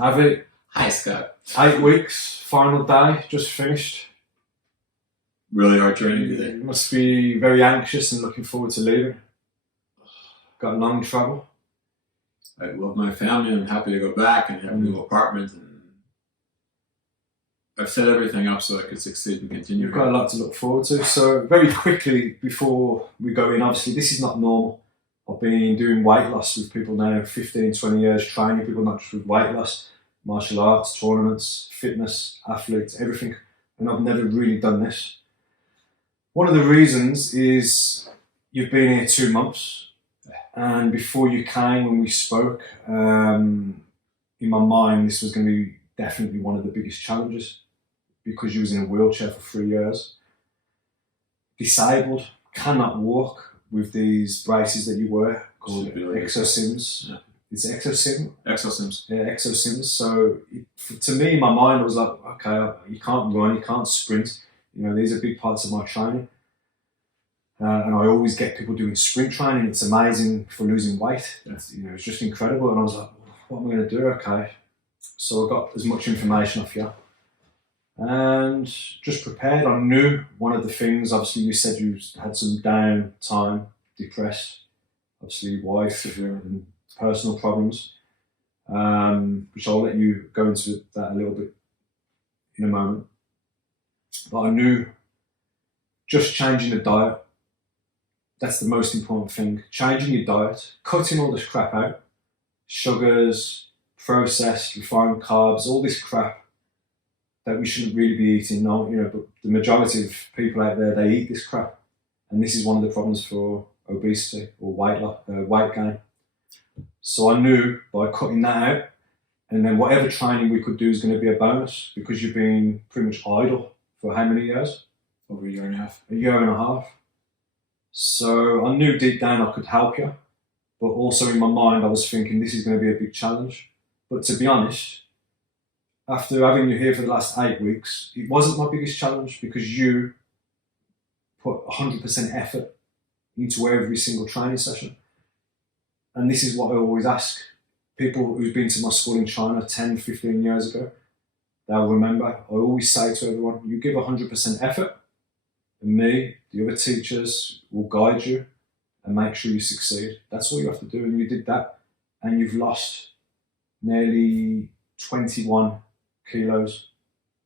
Avi, Hi, Scott. 8 weeks, final day, just finished. Really hard training today. You must be very anxious and looking forward to leaving. Got a long travel. I love my family. I'm happy to go back and have a new apartment. And I've set everything up so I could succeed and continue. You've got a lot to look forward to. So very quickly before we go in, obviously this is not normal. I've been doing weight loss with people now 15, 20 years, training people not just with weight loss, martial arts, tournaments, fitness, athletes, everything. And I've never really done this. One of the reasons is you've been here 2 months. And before you came, when we spoke, in my mind, this was going to be definitely one of the biggest challenges because you was in a wheelchair for 3 years, disabled, cannot walk with these braces that you wear called exosyms. Yeah. It's exosim? Exosyms. Yeah, exosyms. So to me, in my mind, I was like, okay, you can't run, you can't sprint. You know, these are big parts of my training. And I always get people doing sprint training. It's amazing for losing weight. It's just incredible. And I was like, what am I going to do? Okay. So I got as much information off you. And just prepared. I knew one of the things, obviously you said you had some down time, depressed, obviously wife and personal problems, which I'll let you go into that a little bit in a moment. But I knew just changing the diet, that's the most important thing. Changing your diet, cutting all this crap out, sugars, processed, refined carbs, all this crap that we shouldn't really be eating. No, but the majority of people out there, they eat this crap. And this is one of the problems for obesity or weight gain. So I knew by cutting that out, and then whatever training we could do is going to be a bonus because you've been pretty much idle for how many years? Over a year and a half. A year and a half. So I knew deep down I could help you, but also in my mind I was thinking this is going to be a big challenge. But to be honest, after having you here for the last 8 weeks, it wasn't my biggest challenge because you put 100% effort into every single training session. And this is what I always ask people who've been to my school in China 10, 15 years ago. They'll remember, I always say to everyone, you give 100% effort, and me, the other teachers will guide you and make sure you succeed. That's all you have to do, and you did that, and you've lost nearly 21 kilos.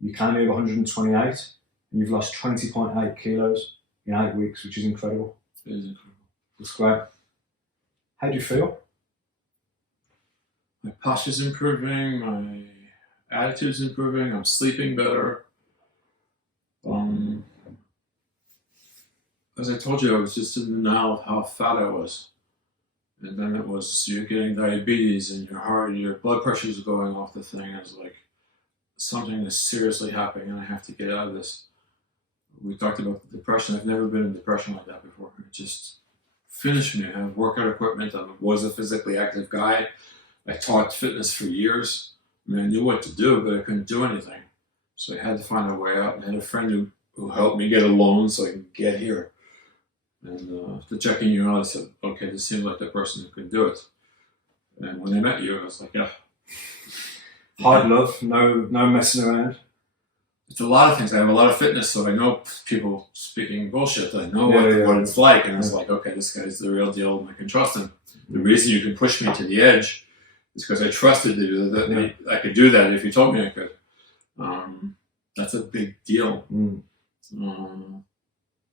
You came here 128, and you've lost 20.8 kilos in 8 weeks, which is incredible. It is incredible. It's great. How do you feel? My posture's improving, my attitude's improving, I'm sleeping better. As I told you, I was just in denial of how fat I was. And then it was, you're getting diabetes and your blood pressure is going off the thing. I was like, something is seriously happening and I have to get out of this. We talked about the depression. I've never been in depression like that before. It just finished me. I had workout equipment. I was a physically active guy. I taught fitness for years. I mean, I knew what to do, but I couldn't do anything. So I had to find a way out. And I had a friend who helped me get a loan so I could get here. And after checking you out, I said, okay, this seems like the person who can do it. And when I met you, I was like, yeah. Hard love, no messing around. It's a lot of things. I have a lot of fitness, so I know people speaking bullshit. I know what it's like. And I was like, okay, this guy's the real deal and I can trust him. The reason you can push me to the edge is because I trusted you that I could do that if you told me I could. That's a big deal.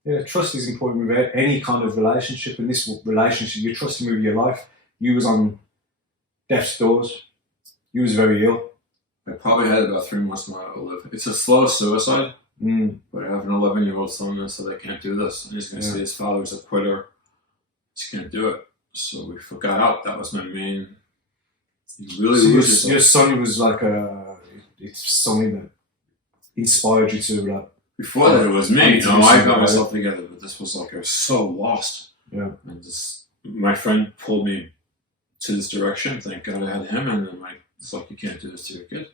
Yeah, trust is important with any kind of relationship. In this relationship, you're trusting with your life. You was on death's doors. You was very ill. I probably had about 3 months more to live. It's a slow suicide, but I have an 11-year-old son that said I can't do this. And he's going to say his father's a quitter. He can't do it. So we got out. That was my main. You really lose your son was like it's something that inspired you to like. Before that, it was me. I got myself together, but this was like I was so lost. Yeah. And my friend pulled me to this direction. Thank God I had him, and then it's like you can't do this to your kid.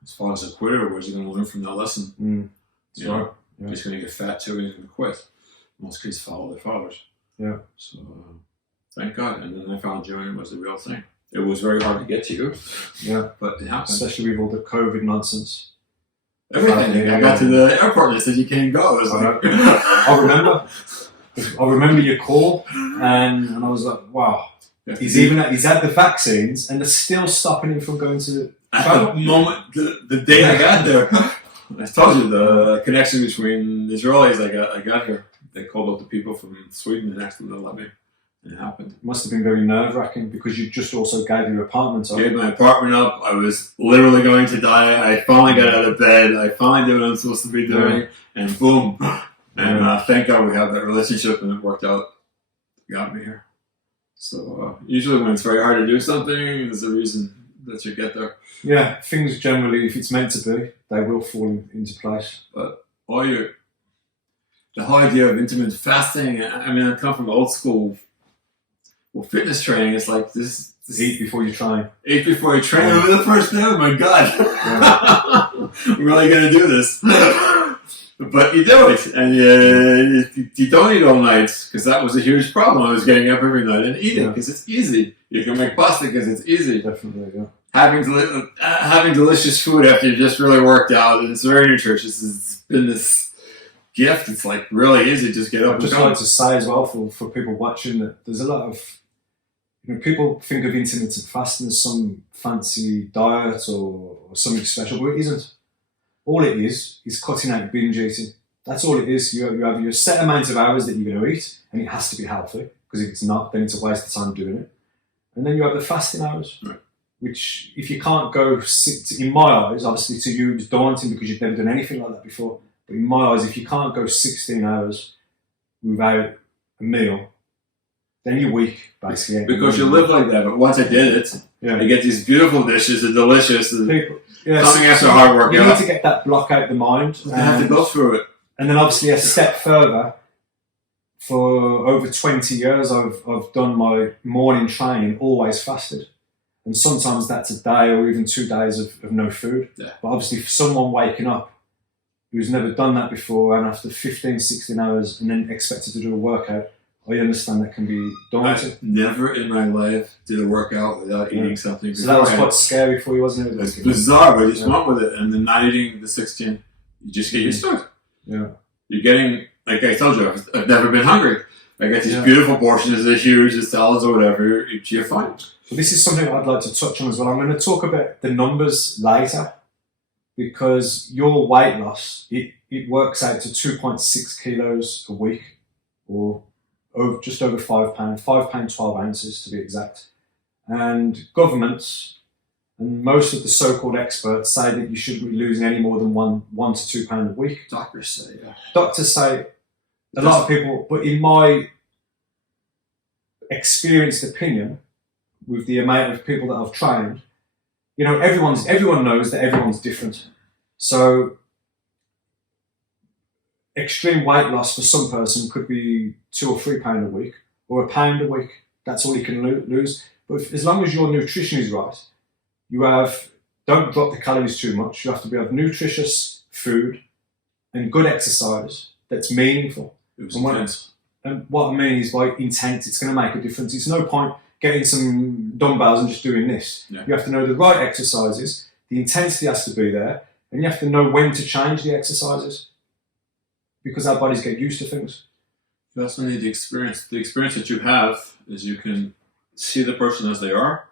His father's a quitter. Where's he going to learn from that lesson? He's going to get fat too, and he's going to quit. Most kids follow their fathers. Yeah. So thank God. And then I found you, and it was the real thing. it was very hard to get to you. Yeah. But it happened. Especially with all the COVID nonsense. Everything. I got to the airport and they said you can't go. I was like, I remember your call, and I was like, wow. He's had the vaccines, and they're still stopping him from going to travel. At the moment, the day I got there, I told you the connection between Israelis. I got here. They called up the people from Sweden and asked them to let me. And it happened. It must have been very nerve-wracking because you just also gave your apartment up. Gave my apartment up. I was literally going to die. I finally got out of bed. I finally did what I'm supposed to be doing, and boom. And thank God we have that relationship, and it worked out. It got me here. So usually when it's very hard to do something, there's a reason that you get there. Yeah, things generally, if it's meant to be, they will fall into place. But the whole idea of intermittent fasting, I mean, I come from old school fitness training. It's like this eat before you train. Eat before you train. I remember the first day, oh my God. I'm really going to do this. But you do it, and you don't eat all night, because that was a huge problem. I was getting up every night and eating, because it's easy. You can make pasta because it's easy. Definitely, yeah. Having delicious food after you just really worked out, and it's very nutritious. It's been this gift. It's like really easy. Just get up. I'd just like to say as well for people watching that there's a lot of, people think of intermittent fasting as some fancy diet or something special, but it isn't. All it is cutting out binge eating. That's all it is. You have your set amount of hours that you're going to eat, and it has to be healthy, because if it's not, then it's a waste of time doing it. And then you have the fasting hours, which if you can't go, in my eyes, obviously to you it's daunting because you've never done anything like that before, but in my eyes, if you can't go 16 hours without a meal, then you're weak, basically. Because you live like that, but once I did it, I get these beautiful dishes, they're delicious. Coming after hard work. You need to get that block out of the mind. You have to go through it. And then obviously a step further, for over 20 years I've done my morning training, always fasted. And sometimes that's a day or even 2 days of no food. Yeah. But obviously for someone waking up who's never done that before, and after 15, 16 hours and then expected to do a workout, I understand that can be daunting. I never in my life did a workout without eating something. So that was quite scary for you, wasn't it? It's bizarre, but you just went with it. And then not eating the 16, you just get used to it. Yeah. You're getting, like I told you, I've never been hungry. I get these beautiful portions, they're huge, the salads or whatever, you're fine. Well, this is something I'd like to touch on as well. I'm going to talk about the numbers later, because your weight loss, it works out to 2.6 kilos a week, or just over £5, 12 ounces to be exact. And governments and most of the so-called experts say that you shouldn't be losing any more than £1 to £2 a week. Doctors say, Doctors say, a lot of people, but in my experienced opinion, with the amount of people that I've trained, everyone knows that everyone's different. So extreme weight loss for some person could be £2 or £3 a week, or £1 a week. That's all you can lose. But as long as your nutrition is right, don't drop the calories too much. You have to have nutritious food and good exercise that's meaningful. And what I mean is by intent, it's going to make a difference. It's no point getting some dumbbells and just doing this. Yeah. You have to know the right exercises, the intensity has to be there, and you have to know when to change the exercises, because our bodies get used to things. You also need the experience. The experience that you have is you can see the person as they are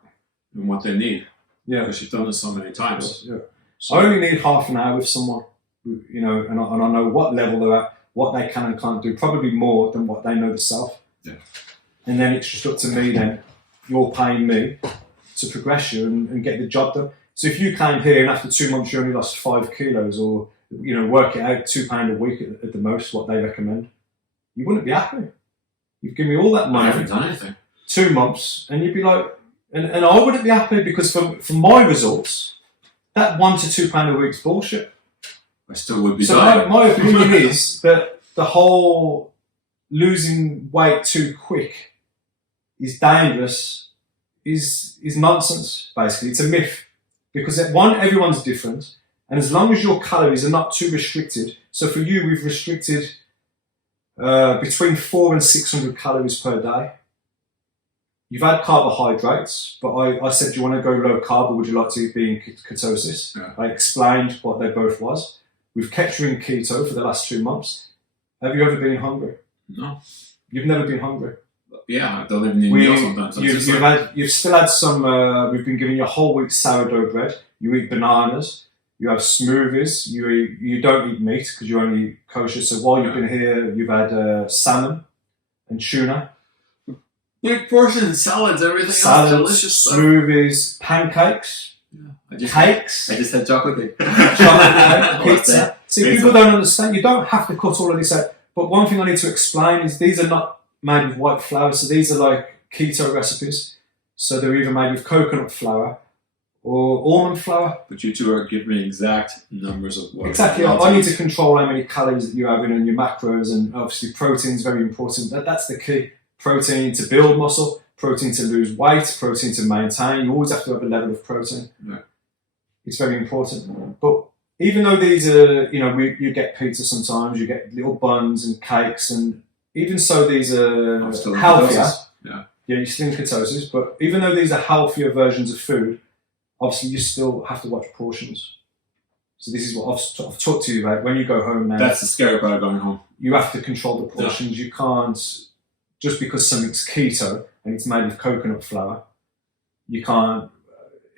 and what they need. Yeah. Because you've done this so many times. Yeah. So I only need half an hour with someone, and I know what level they're at, what they can and can't do, probably more than what they know themselves. Yeah. And then it's just up to me then. You're paying me to progress you and get the job done. So if you came here and after 2 months you only lost 5 kilos, or work it out, £2 a week at the most, what they recommend, you wouldn't be happy. You've given me all that money. I haven't done anything. 2 months, and you'd be like, and I wouldn't be happy, because for my results, that £1 to £2 a week's bullshit. I still would be. So my opinion is that the whole losing weight too quick is dangerous, is nonsense, basically. It's a myth. Because everyone's different, and as long as your calories are not too restricted, so for you, we've restricted between 400 and 600 calories per day. you've had carbohydrates, but I said, do you want to go low carb or would you like to be in ketosis? Yeah. I explained what they both was. We've kept you in keto for the last 2 months. Have you ever been hungry? No. You've never been hungry? Yeah, I don't even need meals sometimes. You've still had some, we've been giving you a whole wheat sourdough bread. You eat bananas. You have smoothies. You don't eat meat because you only eat kosher. So while you've been here, you've had salmon and tuna. Big portions, salads, everything Salads, else, delicious stuff. Smoothies, pancakes, cakes. I just had chocolate cake. Chocolate cake, pizza. See, people don't understand. You don't have to cut all of this out. But one thing I need to explain is these are not made with white flour. So these are like keto recipes. So they're either made with coconut flour or almond flour. But you two are giving me exact numbers of what. Exactly. I need to control how many calories that you're having and your macros, and obviously protein is very important. That's the key. Protein to build muscle, protein to lose weight, protein to maintain. You always have to have a level of protein. Yeah. It's very important. But even though these are, you get pizza sometimes, you get little buns and cakes, and even so these are healthier. Yeah, you're still in ketosis, but even though these are healthier versions of food, obviously you still have to watch portions. So this is what I've talked to you about. When you go home now, that's the scary part of going home. You have to control the portions. Yeah. You can't, just because something's keto and it's made with coconut flour, you can't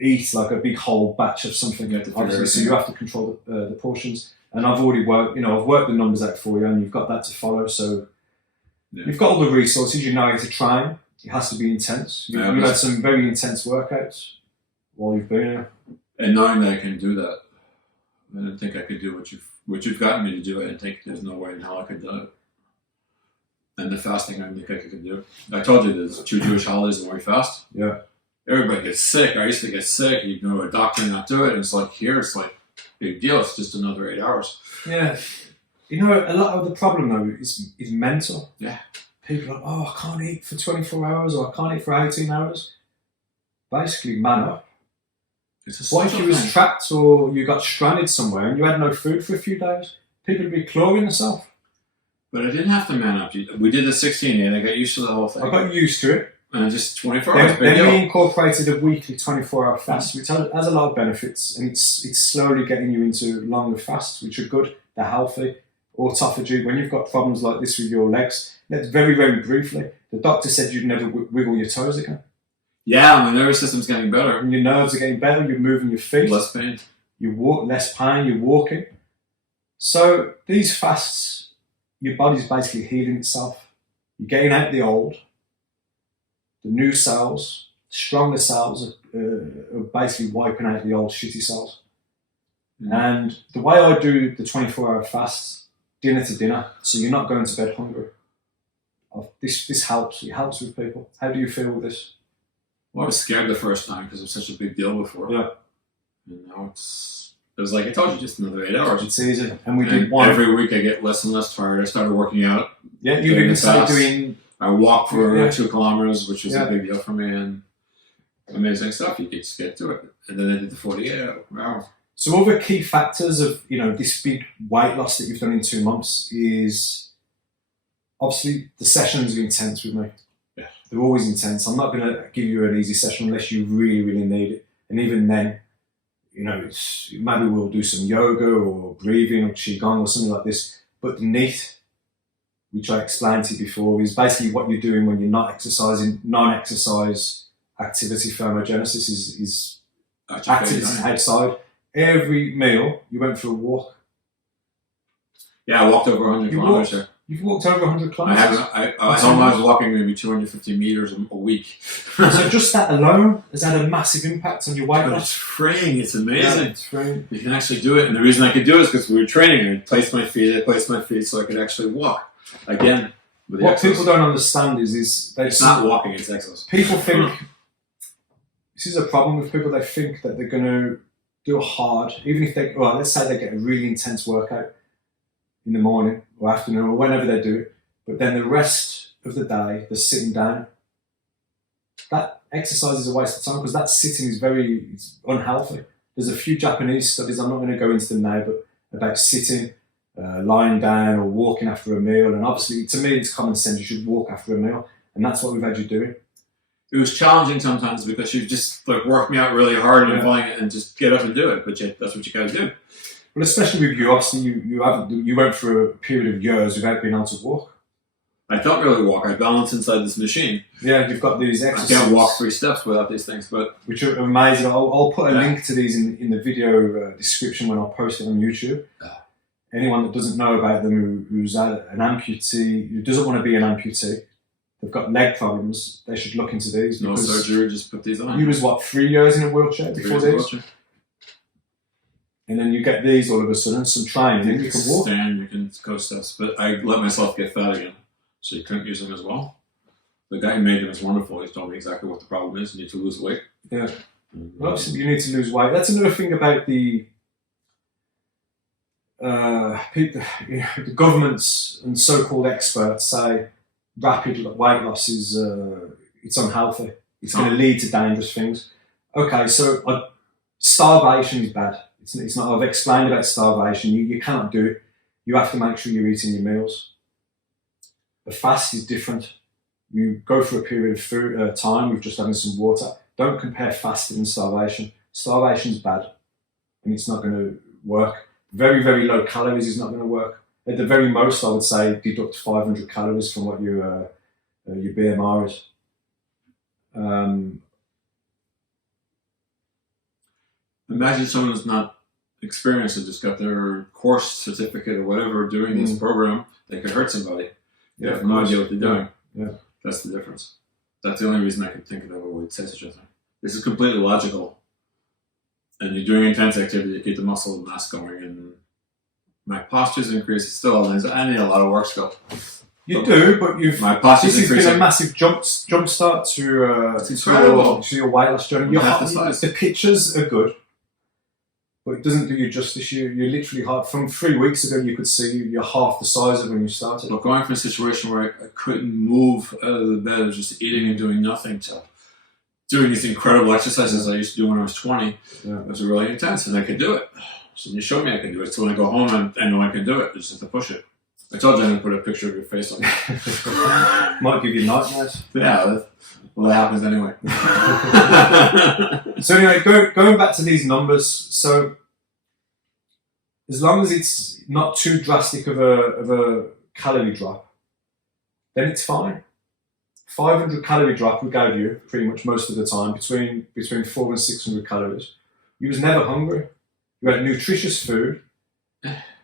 eat like a big whole batch of something. Obviously, so you have to control the portions. And I've already worked, I've worked the numbers out for you, and you've got that to follow. So you've got all the resources. You know how to train. It has to be intense. You've had some very intense workouts while you've been here. And knowing that I can do that, I didn't think I could do what you've gotten me to do. I didn't think there's no way in hell I could do it. And the fasting, I didn't think I could do. I told you there's 2 Jewish holidays when we fast. Yeah. Everybody gets sick. I used to get sick. You go to a doctor and not do it. And it's like here, it's like big deal. It's just another 8 hours. Yeah. A lot of the problem though is mental. Yeah. People are like, I can't eat for 24 hours or I can't eat for 18 hours. Basically, man up. What if you was trapped or you got stranded somewhere and you had no food for a few days? People would be clawing themselves. But I didn't have to man up. We did the 16 and I got used to the whole thing. I got used to it. And just 24 hours. Then we incorporated a weekly 24-hour fast, which has a lot of benefits, and it's slowly getting you into longer fasts, which are good. They're healthy. Autophagy, when you've got problems like this with your legs, let's very, very briefly, the doctor said you'd never wiggle your toes again. Yeah, my nervous system's getting better. And your nerves are getting better, you're moving your feet. Less pain. You walk, less pain, you're walking. So these fasts, your body's basically healing itself. You're getting out the old. The new cells, stronger cells are basically wiping out the old shitty cells. Mm. And the way I do the 24-hour fasts, dinner to dinner, so you're not going to bed hungry. This helps. It helps with people. How do you feel with this? Well, I was scared the first time because it was such a big deal before. Yeah. And now it was like I told you, just another 8 hours. It's easy. And we did one. Every week I get less and less tired. I started working out. Yeah, you've even started doing... I walked for 2 kilometers, which was a big deal for me, and amazing stuff. You just get to it. And then I did the 48 hours. So other key factors of this big weight loss that you've done in 2 months is obviously the sessions are intense with me. Yeah. They're always intense. I'm not going to give you an easy session unless you really, really need it. And even then, maybe we'll do some yoga or breathing or qigong or something like this. But the NEAT, which I explained to you before, is basically what you're doing when you're not exercising. Non-exercise activity, thermogenesis, is activity outside. Every meal, you went for a walk. Yeah, I walked over 100 kilometers there. You've walked over 100 kilometers? I was walking maybe 250 meters a week. So just that alone has had a massive impact on your weight loss? It's freeing. It's amazing. Yeah, it's freeing. You can actually do it. And the reason I could do it is because we were training. I placed my feet so I could actually walk. Again, with the what exercise. people don't understand is it's not walking, it's exercise. People think, this is a problem with people, they think that they're going to do a hard, even if let's say they get a really intense workout in the morning or afternoon or whenever they do it, but then the rest of the day they're sitting down. That exercise is a waste of time because that sitting is it's unhealthy. There's a few Japanese studies, I'm not going to go into them now, but about sitting, lying down or walking after a meal. And obviously, to me, it's common sense. You should walk after a meal. And that's what we've had you doing. it was challenging sometimes because she just like worked me out really hard and flying it and just get up and do it. But that's what you got to do. Well, especially with you, obviously you went through a period of years without being able to walk. I don't really walk. I balance inside this machine. Yeah, you've got these exercises. I can't walk 3 steps without these things, but which are amazing. I'll put a link to these in the video description when I post it on YouTube. Anyone that doesn't know about them, who's an amputee, who doesn't want to be an amputee, they've got leg problems, they should look into these. No surgery, just put these on. You was, 3 years in a wheelchair before these? And then you get these all of a sudden, some training, and you can walk. Stand, you can go steps, but I let myself get fat again, so you couldn't use them as well. The guy who made them is wonderful. He's told me exactly what the problem is. You need to lose weight. Yeah. Well, obviously you need to lose weight. That's another thing about the people, the governments and so-called experts say rapid weight loss is it's unhealthy. It's going to lead to dangerous things. Okay, so starvation is bad. It's not. I've explained about starvation. You cannot do it. You have to make sure you're eating your meals. A fast is different. You go through a period of time with just having some water. Don't compare fasting and starvation. Starvation is bad, and it's not going to work. Very, very low calories is not going to work. At the very most, I would say deduct 500 calories from what your BMR is. Imagine someone who's not experienced and just got their course certificate or whatever doing this program. They could hurt somebody. They have no idea what they're doing. Yeah. That's the difference. That's the only reason I can think of that would say such a thing. This is completely logical. And you're doing intense activity to keep the muscle mass going, and my posture's increased. It's still I need a lot of work still. You do, but my posture's this has increasing. been a massive jump start to your weight loss journey. The pictures are good, but it doesn't do you justice. You're literally from 3 weeks ago. You could see you're half the size of when you started. But going from a situation where I couldn't move out of the bed, I was just eating and doing nothing, to doing these incredible exercises I used to do when I was 20. It was really intense, and I could do it. So you showed me I can do it. So when I go home, I know I can do it. I just have to push it. I told you I didn't put a picture of your face on it. Might give you nightmares. Yeah, well, that happens anyway. So anyway, going back to these numbers. So as long as it's not too drastic of a calorie drop, then it's fine. 500 calorie drop we gave you pretty much most of the time, between 400 and 600 calories. You was never hungry. You had nutritious food.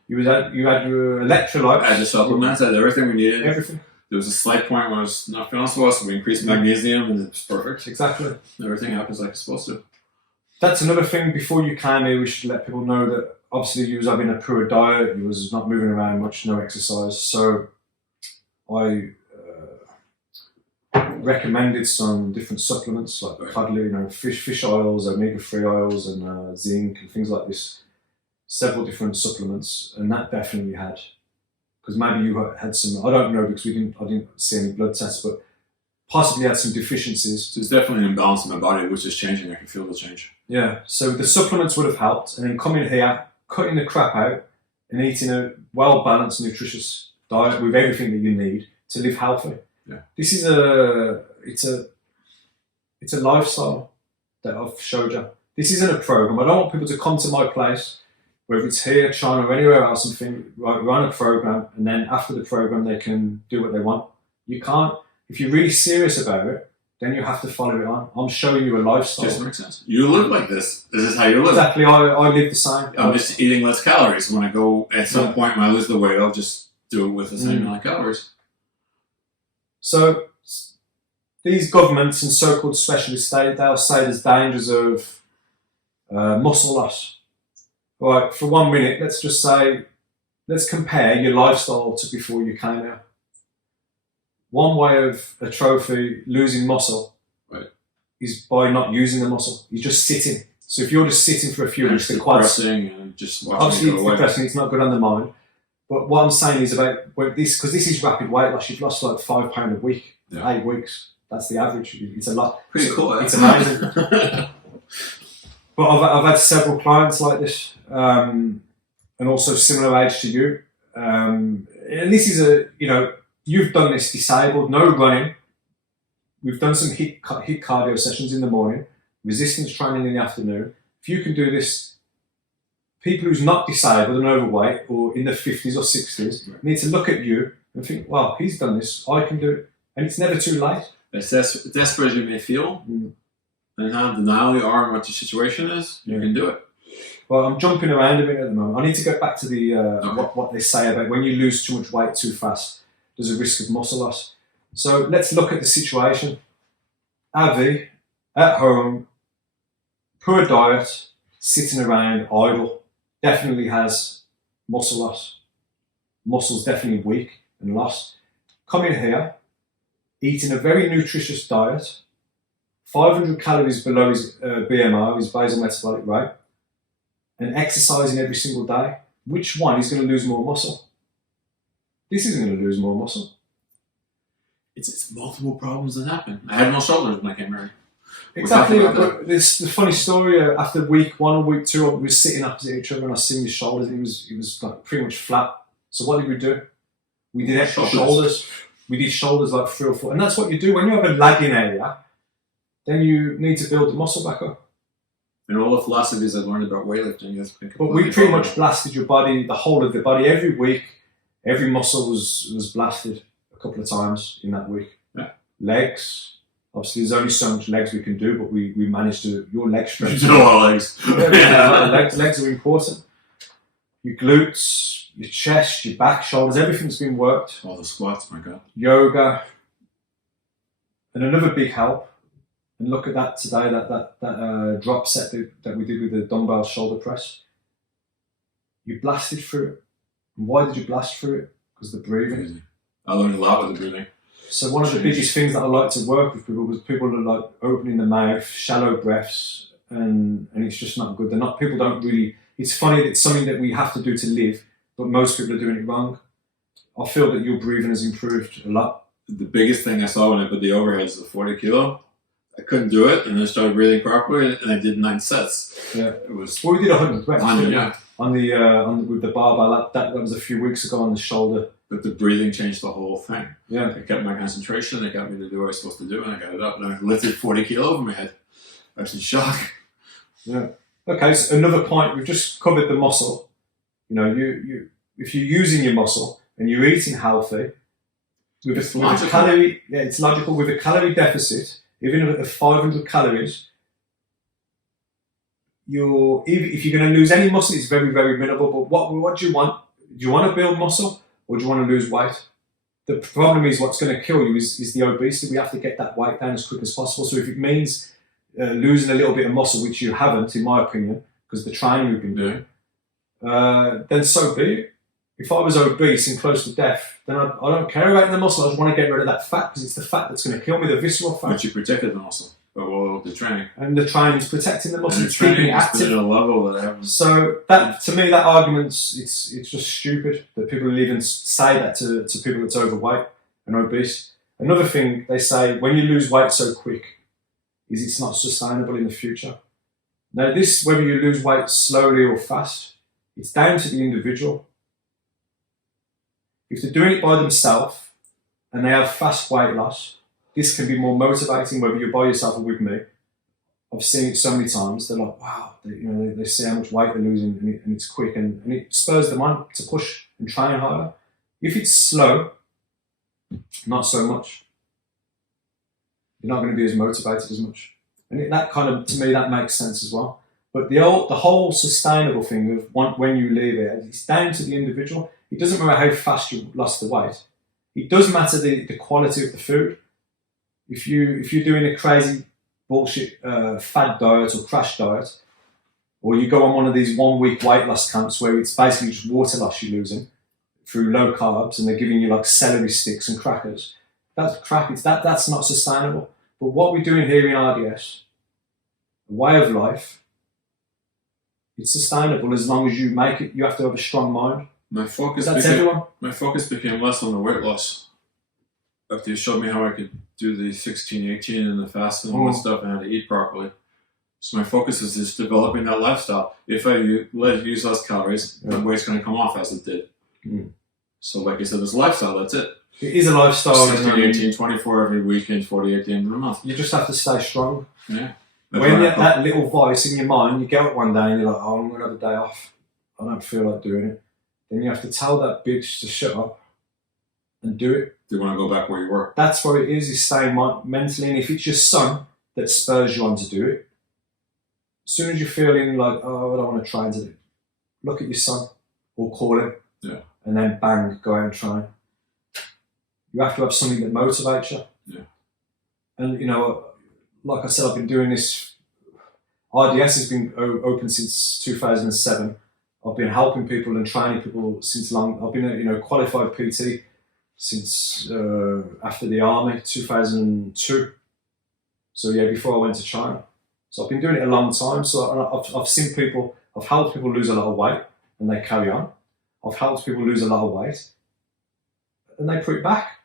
You had your electrolytes. I had the supplements. I had everything we needed. Everything. There was a slight point where I was not feeling so well, so we increased magnesium, and it's perfect. Exactly. Everything happens like it's supposed to. That's another thing. Before you came here, we should let people know that obviously you was having a poor diet. You was not moving around much, no exercise. So I recommended some different supplements like fish oils, omega-3 oils, and zinc and things like this. Several different supplements, and that definitely had, because maybe you had some. I don't know because I didn't see any blood tests, but possibly had some deficiencies. So there's definitely an imbalance in my body, which is changing. I can feel the change. Yeah. So the supplements would have helped, and then coming here, cutting the crap out, and eating a well-balanced, nutritious diet with everything that you need to live healthy. Yeah. This is it's a lifestyle that I've showed you. This isn't a program. I don't want people to come to my place, whether it's here, China, or anywhere else, and think, right, we're on a program, and then after the program they can do what they want. You can't. If you're really serious about it, then you have to follow it on. I'm showing you a lifestyle. Just makes sense. You live like this. This is how you live. Exactly. I live the same. I'm just eating less calories. When I go, at some point when I lose the weight, I'll just do it with the same amount of calories. So these governments and so-called specialists, they'll say there's dangers of muscle loss. All right, for 1 minute, let's just say, let's compare your lifestyle to before you came here. One way of a trophy losing muscle is by not using the muscle. You're just sitting. So if you're just sitting for a few weeks, the quads... And just watching obviously, it go it's away. depressing. It's not good on the mind. But what I'm saying is about this, because this is rapid weight loss. You've lost like £5 a week, 8 weeks. That's the average. It's a lot. Pretty cool. It's amazing. But I've had several clients like this, and also similar age to you. And this is you've done this disabled, no running, we've done some HIIT cardio sessions in the morning, resistance training in the afternoon. If you can do this, people who's not disabled and overweight or in their 50s or 60s need to look at you and think, well, he's done this, I can do it. And it's never too late. As desperate as you may feel, and have denial you are and what your situation is, you can do it. Well, I'm jumping around a bit at the moment. I need to go back to the what they say about when you lose too much weight too fast, there's a risk of muscle loss. So let's look at the situation. Avi, at home, poor diet, sitting around idle, definitely has muscle loss. Muscle's definitely weak and lost. Come in here, eating a very nutritious diet, 500 calories below his BMR, his basal metabolic rate, and exercising every single day. Which one is going to lose more muscle? This isn't going to lose more muscle. It's multiple problems that happen. I had no shoulders when I came married. Exactly. This the funny story. After week 1 or week 2, we were sitting opposite each other, and I seen his shoulders. And he was like pretty much flat. So what did we do? We did extra shoulders. We did shoulders like 3 or 4, and that's what you do when you have a lagging area. Then you need to build the muscle back up. And all the philosophies I've learned about weightlifting, but we pretty much blasted your body, the whole of the body, every week. Every muscle was blasted a couple of times in that week. Yeah. Legs. Obviously, there's only so much legs we can do, but we managed to. Your leg strength. You do a lot of legs. Legs are important. Your glutes, your chest, your back, shoulders, everything's been worked. All the squats, my God. Yoga. And another big help. And look at that today, that drop set that we did with the dumbbell shoulder press. You blasted through it. And why did you blast through it? Because the breathing. I learned a lot with the breathing. So one of the biggest things that I like to work with people was people are like opening the mouth, shallow breaths, and it's just not good. People don't really, it's funny that it's something that we have to do to live, but most people are doing it wrong. I feel that your breathing has improved a lot. The biggest thing I saw when I put the overheads, the 40 kilo, I couldn't do it, and then I started breathing properly, and I did 9 sets. Yeah, it was. Well, we did 100 reps. On with the barbell. That was a few weeks ago on the shoulder. But the breathing changed the whole thing. Yeah, it kept my concentration. It got me to do what I was supposed to do, and I got it up. And I lifted 40 kilo over my head. I was in shock. Yeah. Okay. So another point, we've just covered the muscle. You know, you if you're using your muscle and you're eating healthy, with a calorie, it's logical. With a calorie deficit, even at 500 calories, if you're going to lose any muscle, it's very, very minimal. But what do you want? Do you want to build muscle or do you want to lose weight? The problem is what's going to kill you is the obesity. We have to get that weight down as quick as possible. So if it means losing a little bit of muscle, which you haven't, in my opinion, because the training we've been doing, then so be it. If I was obese and close to death, then I don't care about the muscle. I just want to get rid of that fat because it's the fat that's going to kill me, the visceral fat. But you protected the muscle. But the training. And the training is protecting the muscle, it's keeping it active. At a level that happens. So that, to me, that argument's it's just stupid that people will even say that to people that's overweight and obese. Another thing they say, when you lose weight so quick, is it's not sustainable in the future. Now this, whether you lose weight slowly or fast, it's down to the individual. If they're doing it by themselves and they have fast weight loss, this can be more motivating whether you're by yourself or with me. I've seen it so many times. They're like, wow, they see how much weight they're losing and it's quick and it spurs them on to push and train harder. If it's slow, not so much. You're not going to be as motivated as much. And that kind of, to me, that makes sense as well. But the whole sustainable thing of when you leave it, it's down to the individual. It doesn't matter how fast you lost the weight. It does matter the quality of the food. If you're doing a crazy bullshit fad diet or crash diet, or you go on one of these 1 week weight loss camps where it's basically just water loss you're losing through low carbs and they're giving you like celery sticks and crackers, that's crap. That's not sustainable. But what we're doing here in RDS, a way of life, it's sustainable as long as you make it. You have to have a strong mind. My focus became less on the weight loss. After you showed me how I could do the 16-18 and the fasting and all that stuff and how to eat properly. So my focus is just developing that lifestyle. If I use less calories, the weight's going to come off as it did. So like I said, this lifestyle, that's it. It is a lifestyle. 16, 18, 24 every weekend, 48 at the end of the month. You just have to stay strong. Yeah. When you have that little voice in your mind, you get up one day and you're like, oh, I'm going to have a day off. I don't feel like doing it. Then you have to tell that bitch to shut up and do it. Do you want to go back where you were? That's what it is staying mentally. And if it's your son that spurs you on to do it, as soon as you're feeling like, oh, I don't want to try today, look at your son or call him. Yeah. And then bang, go out and try. You have to have something that motivates you. Yeah. And, you know, like I said, I've been doing this. RDS has been open since 2007. I've been helping people and training people since long. I've been a qualified PT since after the army, 2002. So yeah, before I went to China. So I've been doing it a long time. So I've seen people, I've helped people lose a lot of weight and they carry on. I've helped people lose a lot of weight and they put it back.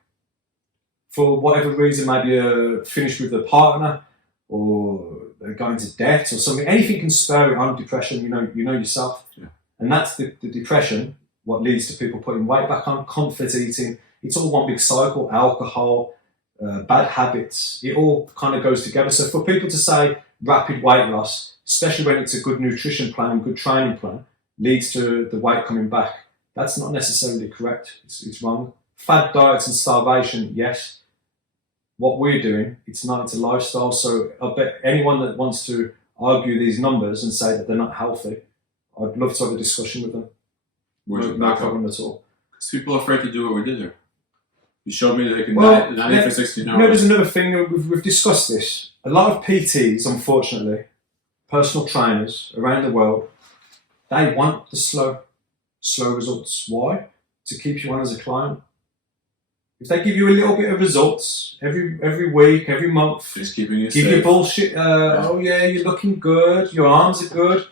For whatever reason, maybe finished with their partner or they're going to debt or something. Anything can spur it on. Depression, you know yourself. Yeah. And that's the depression, what leads to people putting weight back on, comfort eating. It's all one big cycle, alcohol, bad habits. It all kind of goes together. So for people to say rapid weight loss, especially when it's a good nutrition plan and good training plan, leads to the weight coming back, that's not necessarily correct. It's wrong. Fad diets and starvation, yes. What we're doing, it's not, it's a lifestyle. So I bet anyone that wants to argue these numbers and say that they're not healthy, I'd love to have a discussion with them. No problem at all. Because people are afraid to do what we did here. You showed me that they can diet for 16 hours. There's another thing, we've discussed this. A lot of PTs, unfortunately, personal trainers around the world, they want the slow results. Why? To keep you on as a client. If they give you a little bit of results every week, every month, just keeping you give safe. you bullshit. Oh yeah, you're looking good. Your arms are good.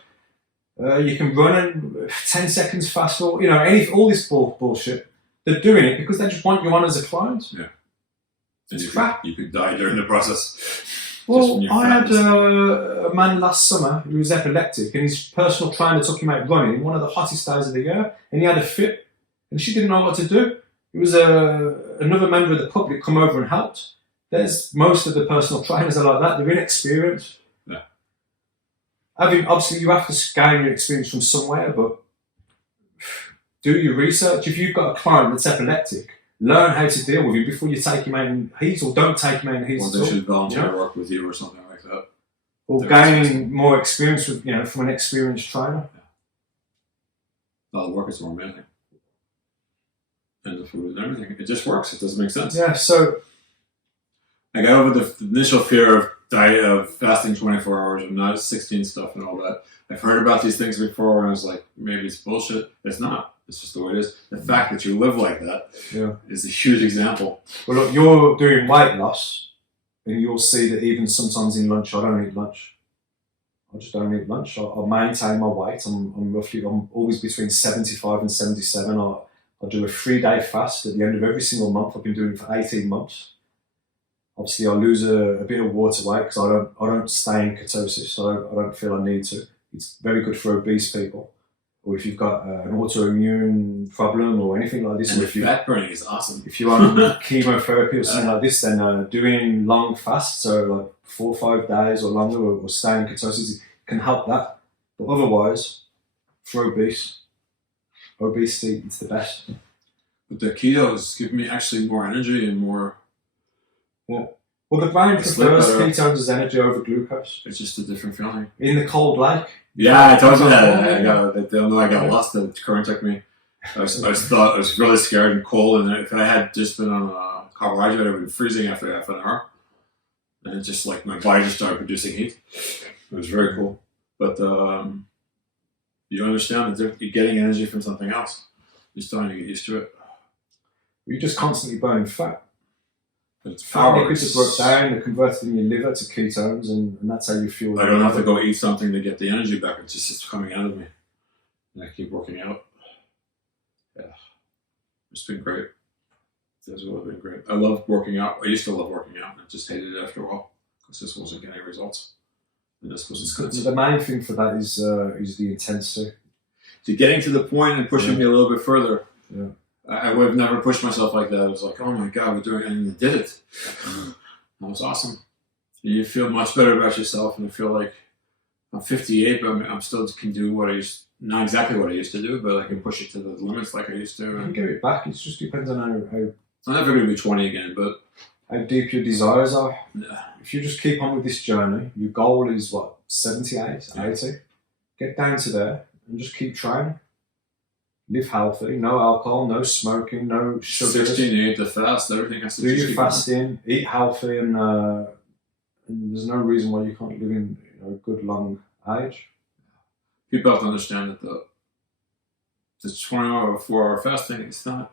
You can run in 10 seconds faster. You know, all this bullshit. They're doing it because they just want you on as a client. Yeah, it's crap. You could die during the process. Well, I had a man last summer who was epileptic, and his personal trainer took him out running in one of the hottest days of the year, and he had a fit, and she didn't know what to do. It was another member of the public come over and helped. There's most of the personal trainers are like that. They're inexperienced. Yeah. Obviously, you have to gain your experience from somewhere, but do your research. If you've got a client that's epileptic, learn how to deal with him before you take him out in heat, or don't take him out in heat. Or they should volunteer work with you or something like that. Or gain more experience with, from an experienced trainer. Yeah. The work is more amazing. And the food and everything. It just works. It doesn't make sense. Yeah, so I got over the initial fear of fasting 24 hours and not 16 stuff and all that. I've heard about these things before and I was like, maybe it's bullshit. It's not. It's just the way it is. The fact that you live like that is a huge example. Well, look, you're doing weight loss and you'll see that even sometimes in lunch, I don't eat lunch. I just don't eat lunch. I maintain my weight. I'm always between 75 and 77. I do a 3-day fast at the end of every single month. I've been doing it for 18 months. Obviously, I lose a bit of water weight because I don't stay in ketosis. So I don't feel I need to. It's very good for obese people, or if you've got an autoimmune problem or anything like this. And or if fat burning is awesome. If you're on chemotherapy or something like this, then doing long fasts, so like 4 or 5 days or longer, or staying in ketosis can help that. But otherwise, for obesity, it's the best. But the ketos give me actually more energy and more. Yeah. Well, the brain prefers ketones as energy over glucose. It's just a different feeling. In the cold lake. Yeah, I told you that. I got lost. The current took me. I was really scared and cold, and if I had just been on a carbohydrate, I would have been freezing after half an hour. And it's just like my body just started producing heat. It was very cool. But you understand that you're getting energy from something else. You're starting to get used to it. You're just constantly burning fat. But fat lipids are broke down, they're converted in your liver to ketones, and that's how you fuel. I don't have to go eat something to get the energy back. It's just coming out of me. And I keep working out. Yeah. It's been great. It's really been great. I love working out. I used to love working out. I just hated it after a while because this wasn't getting results. And this wasn't good. The main thing for that is the intensity. To getting to the point and pushing me a little bit further. Yeah. I would have never pushed myself like that. I was like, oh my God, we're doing it, and I did it. That was awesome. You feel much better about yourself, and I feel like I'm 58, but I'm still can do what I used, not exactly what I used to do, but I can push it to the limits like I used to. You can give it back. It just depends on how I'm never going to be 20 again, but how deep your desires are. yeah. If you just keep on with this journey, your goal is what, 78, 80? Get down to there and just keep training. Live healthy, no alcohol, no smoking, no sugar. 16, the fast, everything has to do just your keep fasting, eat healthy, and there's no reason why you can't live in a good long age. People have to understand that the 24-hour fasting, it's not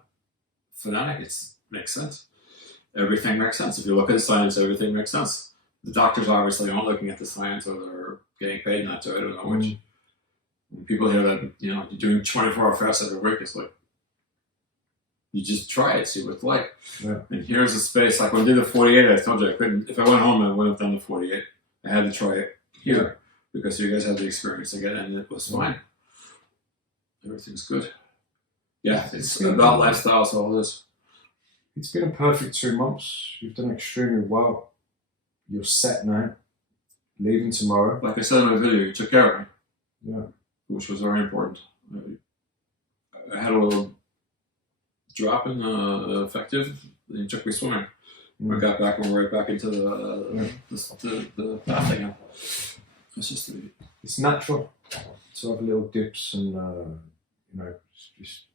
fanatic, it makes sense. Everything makes sense. If you look at the science, everything makes sense. The doctors obviously aren't looking at the science, or they're getting paid not to. I don't know which. When people hear that, you're doing 24-hour fast every week, it's like, you just try it, see what it's like. Yeah. And here's a space, like when I did the 48, I told you I couldn't, if I went home, I wouldn't have done the 48. I had to try it here, because you guys had the experience again, and it was fine. Everything's good. Yeah, it's about lifestyle, so all this. It's been a perfect 2 months. You've done extremely well. You're set now. Leaving tomorrow. Like I said in my video, you took care of me. Yeah. Which was very important. I had a little drop in effective, and you took me swimming. I got back and we're right back into the path again. It's just it's natural to have little dips, and just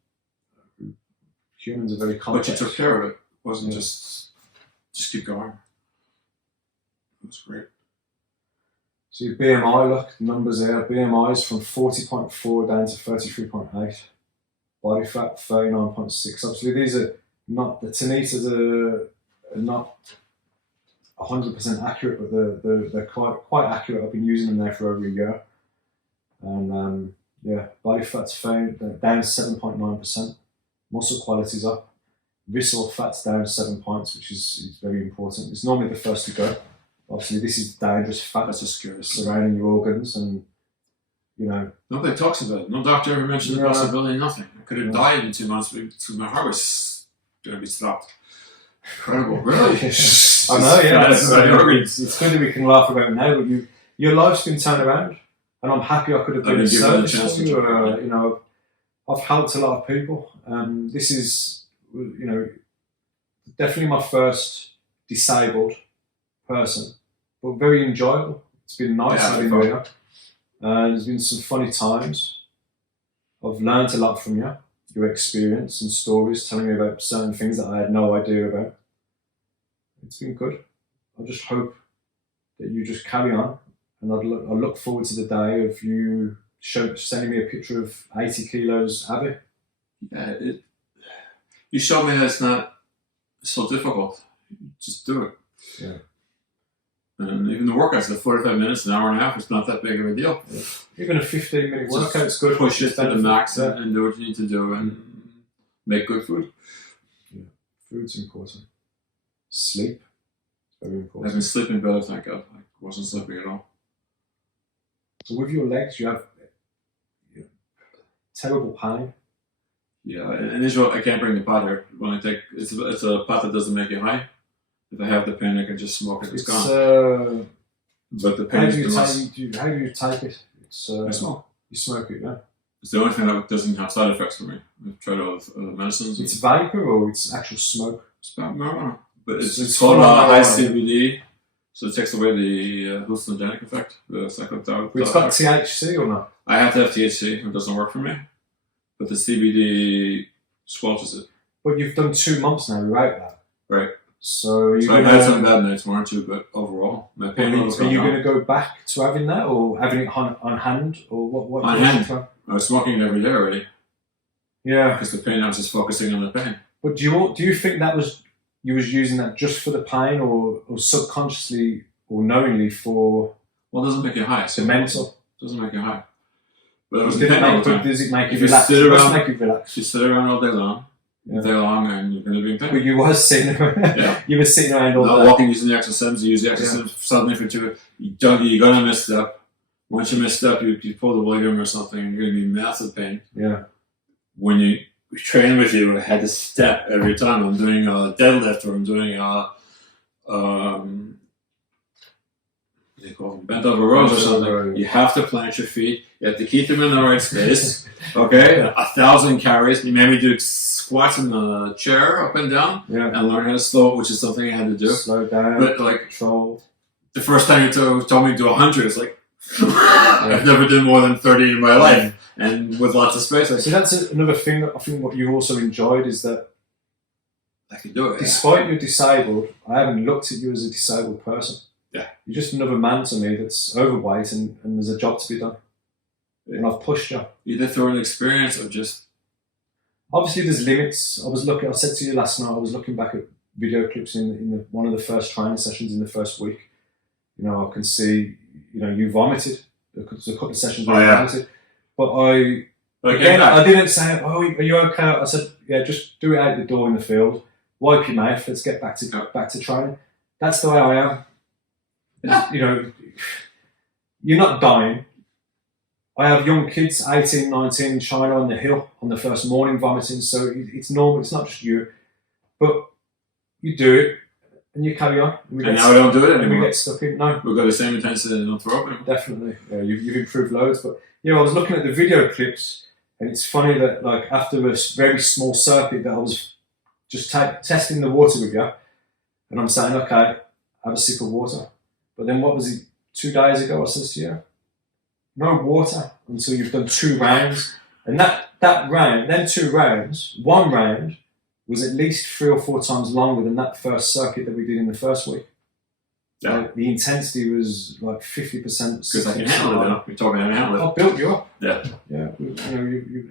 humans are very complex. But you took care of it. It wasn't just keep going. It was great. So your BMI, look, numbers there. BMI is from 40.4 down to 33.8. Body fat 39.6. Obviously, these are not, the Tanitas are not 100% accurate, but they're quite accurate. I've been using them now for over a year. And body fat's down 7.9%. Muscle quality's up. Visceral fat's down 7 points, which is very important. It's normally the first to go. Obviously, this is dangerous fat surrounding your organs, and nobody talks about it. No doctor ever mentioned the possibility. Nothing. I could have died in 2 months because my heart was going to be stopped. Incredible, really. I know, yeah. It's good that we can laugh about it now, but your life's been turned around, and I'm happy I could have been a service for you. I've helped a lot of people. This is, definitely my first disabled person, but very enjoyable. It's been nice having you here. There's been some funny times. I've learned a lot from you, your experience and stories, telling me about certain things that I had no idea about. It's been good. I just hope that you just carry on, and I look forward to the day of you sending me a picture of 80 kilos Abby. Yeah, you showed me that it's not so difficult. Just do it. Yeah. And even the workouts, the 45 minutes, an hour and a half, it's not that big of a deal. Yeah. Even a 15-minute workout's good. Push it to the max and do what you need to do, and make good food. Yeah, food's important. Sleep, very important. I've been sleeping better, thank God. I wasn't sleeping at all. So with your legs, you have terrible pain. Yeah, in Israel, I can't bring the pot here. When I take, it's a pot that doesn't make you high. If I have the pain, I can just smoke it. It's gone. But the pain how do you take it? I smoke. You smoke it, yeah? It's the only thing that doesn't have side effects for me. I've tried all the medicines. It's vapor or it's actual smoke? It's about marijuana. But it's called high CBD, so it takes away the hallucinogenic effect, the psychedelic. It's got THC or not? I have to have THC. It doesn't work for me. But the CBD squelches it. But you've done 2 months now without that. Right. So I had some bad nights, 1 or 2, but overall, my pain level's gone down. Are you going to go back to having that, or having it on hand, or what? On hand. I was smoking it every day already. Yeah. Because the pain, I was just focusing on the pain. But do you think that you was using that just for the pain, or subconsciously or knowingly for? Well, it doesn't make you high. So the mental. It doesn't make you high. But it was does it make you relax? Sit around, make you relax. You sit around all day long. Yeah. Day long, and you're going to be in pain. But you were sitting around. Yeah. You were sitting around all day. Not walking, using the exosomes. You use the exosomes suddenly for 2. You're going to misstep. Once you misstep, you pull the ligament or something, and you're going to be in massive pain. Yeah. When you train with you, I had to step every time I'm doing a deadlift or I'm doing a they call them bent over rows or something. You have to plant your feet. You have to keep them in the right space. Okay, 1,000 carries. You made me do squats in the chair up and down, and learn how to slow it, which is something I had to do. Slow down. But like control. The first time you told me to do 100, it's like I've never done more than 30 in my life, and with lots of space. So that's another thing. I think what you've also enjoyed is that I can do it. Despite you're disabled, I haven't looked at you as a disabled person. Yeah. You're just another man to me that's overweight and there's a job to be done. Yeah. And I've pushed you. Either through an experience or just... Obviously there's limits. I said to you last night, I was looking back at video clips in one of the first training sessions in the first week. You know, I can see, you know, you vomited. There's a couple of sessions where you vomited. But I didn't say, oh, are you okay? I said, yeah, just do it out the door in the field. Wipe your mouth. Let's get back to training. That's the way I am. You know, you're not dying. I have young kids, 18, 19, in China on the hill on the first morning vomiting, so it's normal. It's not just you. But you do it and you carry on. And now we don't do it anymore. We get stuck in. No. We've got the same intensity and don't throw up anymore. Definitely. Yeah, you've improved loads. But yeah, I was looking at the video clips and it's funny that like after a very small circuit that I was just testing the water with you and I'm saying, okay, have a sip of water. But then what was it, 2 days ago I said to you, no water until you've done 2 rounds. And that round, then 2 rounds, 1 round was at least 3 or 4 times longer than that first circuit that we did in the first week. Yeah. Like, the intensity was like 50%. Because I can handle it now. You're talking about handle it. I built you up. Yeah. Yeah. You know,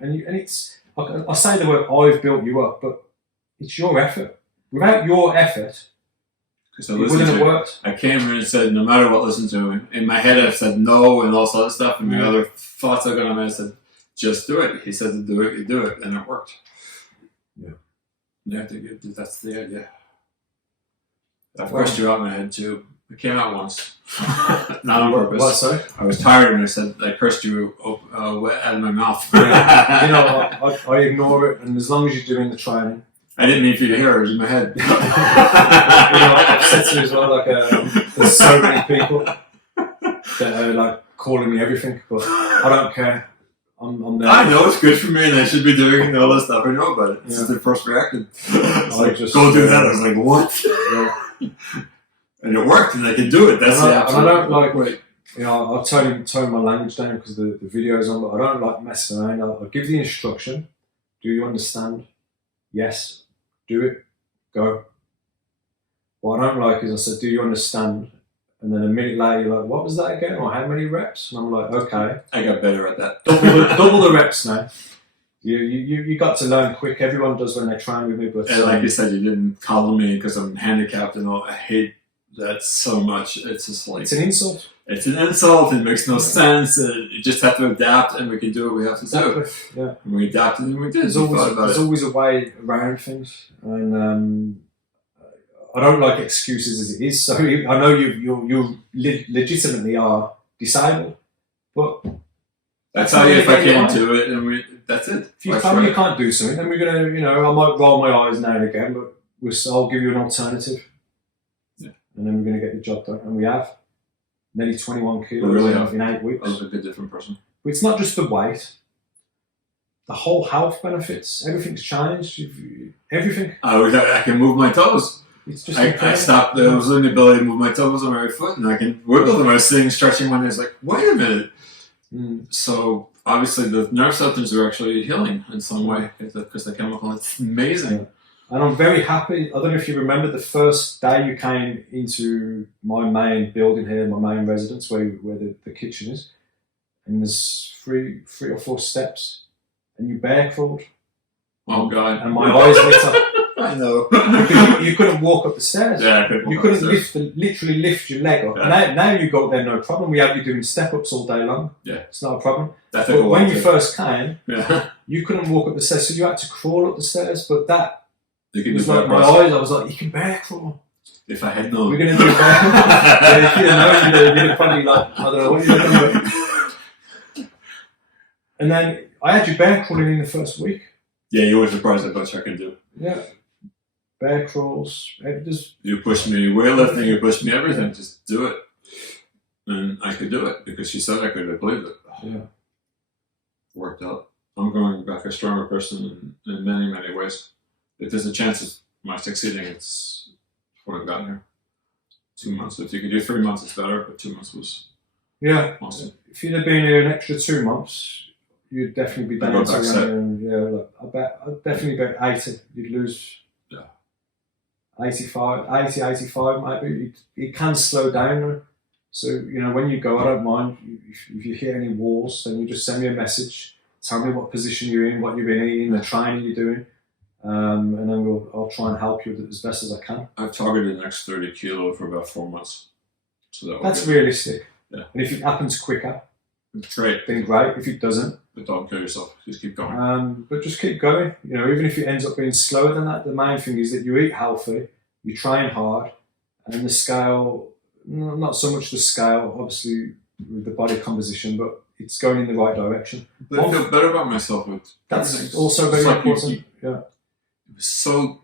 and it's, I say the word I've built you up, but it's your effort. Without your effort, it wouldn't have worked. I came here and said, no matter what, listen to him. In my head, I've said no and all sorts of stuff. And the other thoughts I got in my head said, just do it. He said to do it, you do it. And it worked. Yeah. You have to that's the idea. I've cursed you out in my head too. It came out once. Not on purpose. What, sorry? I was tired and I said, I cursed you out of my mouth. You know, I ignore it. And as long as you're doing the training, I didn't mean for you to hear it, it was in my head. You know, I've said to you as well, like, there's so many people that are like calling me everything, but I don't care. I'm there. I know it's good for me and I should be doing all this stuff. I know about it. This is the first reaction. Go do that. I was like, what? Yeah. And it worked and I can do it. That's the absolute. And I don't like, you know, I'll tone my language down because the video's on, but I don't like messing around. I'll give the instruction. Do you understand? Yes. Do it, go. What I don't like is I said, do you understand? And then a minute later, you're like, what was that again? Or how many reps? And I'm like, okay. I got better at that. Double the reps now. You got to learn quick. Everyone does when they train with me. But and like you said, you didn't call me because I'm handicapped and all. I hate that so much. It's just like... It's an insult. It's an insult. It makes no sense. You just have to adapt and we can do what we have to do. Yeah. And we adapted and we did. There's always a way around things. And I don't like excuses as it is. So I know you legitimately are disabled. But that's how if I came to it and that's it. If you tell me you can't do something, then we're going to, you know, I might roll my eyes now and again, but I'll give you an alternative. Yeah. And then we're going to get the job done. And we have. Nearly 21 kilos in 8 weeks. I look like a different person. But it's not just the weight. The whole health benefits. Everything's changed. Everything. I can move my toes. It's just I stopped. I was losing the ability to move my toes on my right foot, and I can wiggle them. I was sitting stretching one day. I was like, wait a minute. So obviously the nerve systems are actually healing in some way because the chemical. It's amazing. Yeah. And I'm very happy. I don't know if you remember the first day you came into my main building here, my main residence, where the kitchen is, and there's three or four steps, and you bear crawled. Oh God! And my eyes lit up. I know. You couldn't walk up the stairs. Yeah, I couldn't. You couldn't literally lift your leg up. Yeah. Now you go there, no problem. We have you doing step ups all day long. Yeah, it's not a problem. But when you first came, you couldn't walk up the stairs, so you had to crawl up the stairs. But that. It was like my eyes, I was like, you can bear crawl. If I had known. We're going to do bear crawl. If you know, you'd probably like, I don't know what you're going to do. And then I had you bear crawling in the first week. Yeah, you were surprised how much I can do. Yeah. Bear crawls. Just You pushed me weightlifting, you pushed me everything. Just do it. And I could do it because she said I could. I believed it. Yeah. Worked out. I'm going back a stronger person in many, many ways. If there's a chance of my succeeding, it's what I've got here. 2 months. If you could do 3 months, it's better, but 2 months was awesome. If you'd have been here an extra 2 months, you'd definitely be I'd down go back to set. like, I'd definitely bet 80. You'd lose 85, 80, 85 maybe. It can slow down though. So, you know, when you go, I don't mind. If you hit any walls, then you just send me a message. Tell me what position you're in, what you've been eating, the training you're doing. And then I'll try and help you as best as I can. I've targeted the next 30 kilo for about 4 months. So that's realistic. Yeah. And if it happens quicker, great. Then great. If it doesn't, but don't kill yourself. Just keep going. But just keep going. You know, even if it ends up being slower than that, the main thing is that you eat healthy, you train hard, and the scale, not so much the scale, obviously with the body composition, but it's going in the right direction. But I feel better about myself with that's also very important. Yeah. It was so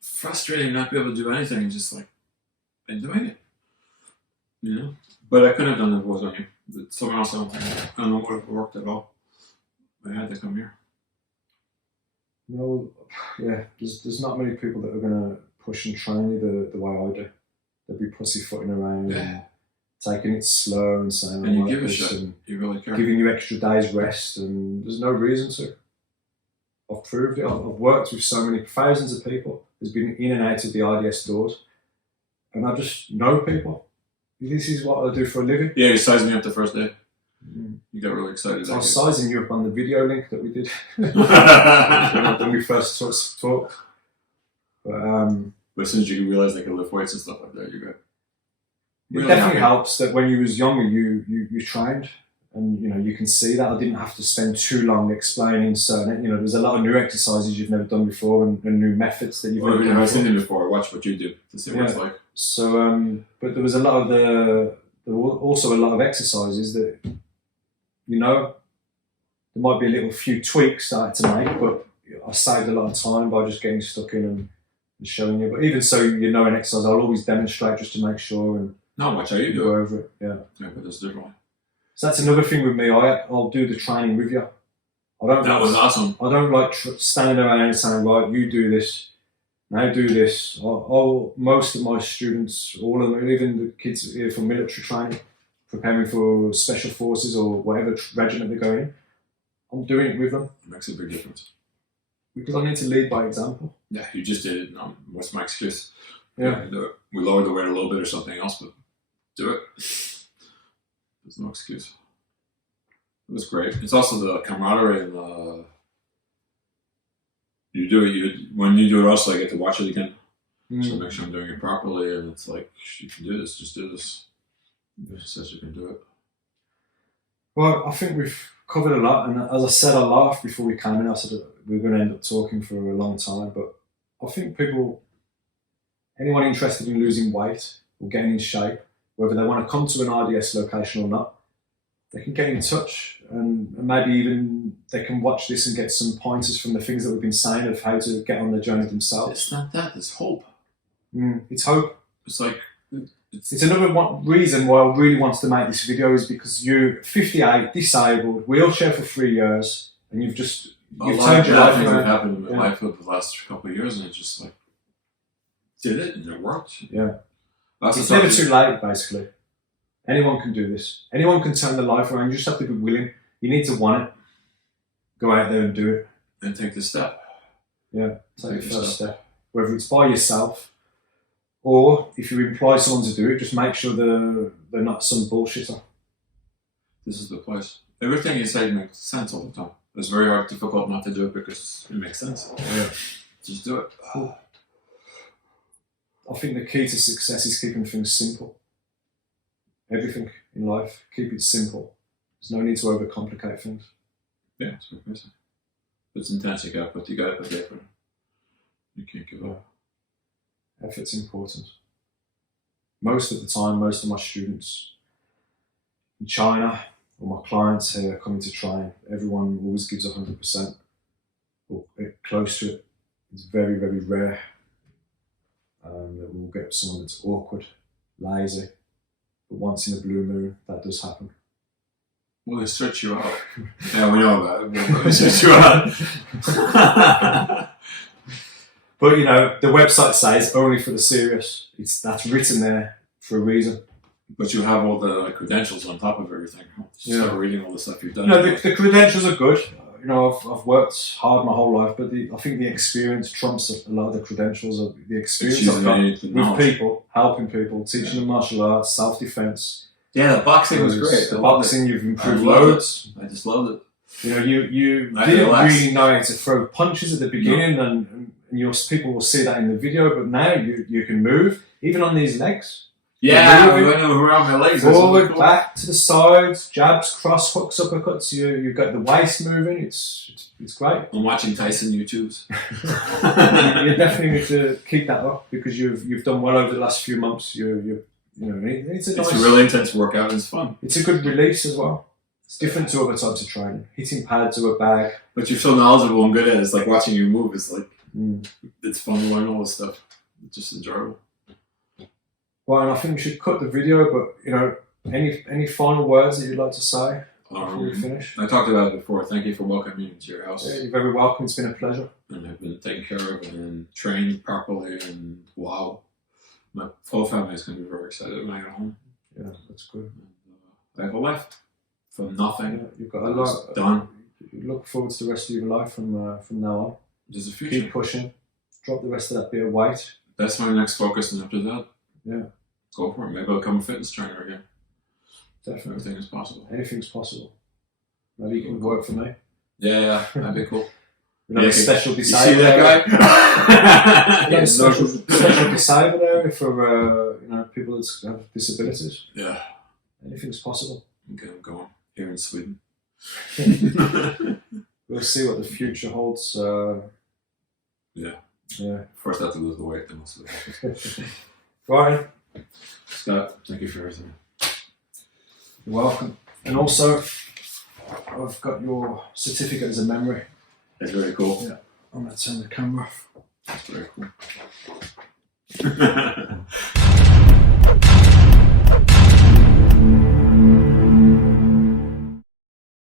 frustrating not to be able to do anything and just like been doing it. You know? But I couldn't have done it if it wasn't you. Someone else, I don't know what it worked at all. I had to come here. No, yeah, there's not many people that are going to push and train you the way I do. They'll be pussyfooting around and taking it slow and saying, and you give a shit. You really care. Giving you extra days rest, and there's no reason to. I've proved it. I've worked with so many thousands of people. There's been in and out of the RDS doors, and I just know people. This is what I do for a living. Yeah, you sized me up the first day. You got really excited. I was sizing you up on the video link that we did when we first talked. But as soon as you realize they can lift weights and stuff like that, you're good. It definitely helps that when you was younger, you trained, and you know you can see that I didn't have to spend too long explaining certain. You know, there's a lot of new exercises you've never done before and new methods that you've never seen them before. Watch what you do to see what it's like. So, but there was a lot of there were also a lot of exercises that, you know, there might be a little few tweaks that I had to make, but I saved a lot of time by just getting stuck in and showing you. But even so, you know, an exercise, I'll always demonstrate just to make sure and watch how you do go over it. Yeah, but that's different. So that's another thing with me. I'll do the training with you. That was awesome. I don't like standing around and saying, right, you do this. Now do this. Most of my students, all of them, even the kids here for military training, preparing for special forces or whatever regiment they're going in, I'm doing it with them. It makes a big difference. Because I need to lead by example. Yeah, you just did it. What's my excuse? Yeah. Do it. We lowered the weight a little bit or something else, but do it. There's no excuse. It was great. It's also the camaraderie and the... You do it, when you do it also, I get to watch it again. So make sure I'm doing it properly, and it's like, you can do this, just do this. It says you can do it. Well, I think we've covered a lot, and as I said, I laughed before we came in. I said we were going to end up talking for a long time, but I think anyone interested in losing weight or getting in shape, whether they want to come to an RDS location or not, they can get in touch, and maybe even they can watch this and get some pointers from the things that we've been saying of how to get on the journey themselves. It's not that, it's hope. It's hope. It's like... It's another reason why I really wanted to make this video is because you're 58, disabled, wheelchair for 3 years, and you've turned your life around. Things have happened in my life over the last couple of years, and it just like did it, and it worked. Yeah, it's never too late. Basically, anyone can do this. Anyone can turn their life around. You just have to be willing. You need to want it. Go out there and do it, and take the step. Yeah, take the first step. Whether it's by yourself, or if you employ someone to do it, just make sure they're not some bullshitter. This is the place. Everything you say makes sense all the time. It's very difficult not to do it because it makes sense. Yeah. Just do it. I think the key to success is keeping things simple. Everything in life, keep it simple. There's no need to overcomplicate things. Yeah, it's very basic. It's intense, you gotta put the effort in. You can't give up. Effort's important. Most of the time, most of my students in China or my clients here coming to train, everyone always gives 100%. or close to it. It's very, very rare that we'll get someone that's awkward, lazy. But once in a blue moon, that does happen. Well, they search you out. Yeah, we know about it. They search you out. But you know, the website says only for the serious. That's written there for a reason. But you have all the credentials on top of everything. You start reading all the stuff you've done. No, the credentials are good. You know, I've worked hard my whole life, but I think the experience trumps a lot of the credentials. Of the experience I've got with people, helping people, teaching them martial arts, self-defense. Yeah, the boxing was great. The boxing, you've improved loads. I just loved it. You know, you didn't really know how to throw punches at the beginning, and your people will see that in the video. But now you can move, even on these legs. Yeah, we went around my legs. Forward, cool. Back, to the sides, jabs, cross hooks, uppercuts. You've got the waist moving. It's great. I'm watching Tyson YouTubes. You definitely need to keep that up because you've done well over the last few months. It's a really intense workout and it's fun. It's a good release as well. It's different to other types of training. Hitting pads or a bag. But you're so knowledgeable and good at it. It's like watching you move. It's like it's fun to learn all this stuff. It's just enjoyable. Well, and I think we should cut the video, but you know, any final words that you'd like to say before we finish? I talked about it before. Thank you for welcoming me into your house. Yeah, you're very welcome. It's been a pleasure. And I've been taken care of and trained properly, and wow, my whole family is going to be very excited when I get home. Yeah, that's good. And, I have a life from nothing. Yeah, you've got a lot done. You look forward to the rest of your life from now on. There's a future. Keep pushing. Drop the rest of that bit of weight. That's my next focus, and after that, yeah, go for it. Maybe I'll become a fitness trainer again. Definitely. Everything is possible. Anything's possible. Maybe you can work for me. Yeah, that'd be cool. You know, special disabled. You see that guy? Yeah, special disabled area for people that have disabilities. Yeah. Anything's possible. Okay, I'm going here in Sweden. We'll see what the future holds. Yeah. First, I have to lose the weight, then we'll see. Ryan. Scott, thank you for everything. You're welcome. And also, I've got your certificate as a memory. That's very cool. Yeah. I'm going to turn the camera off. That's very cool.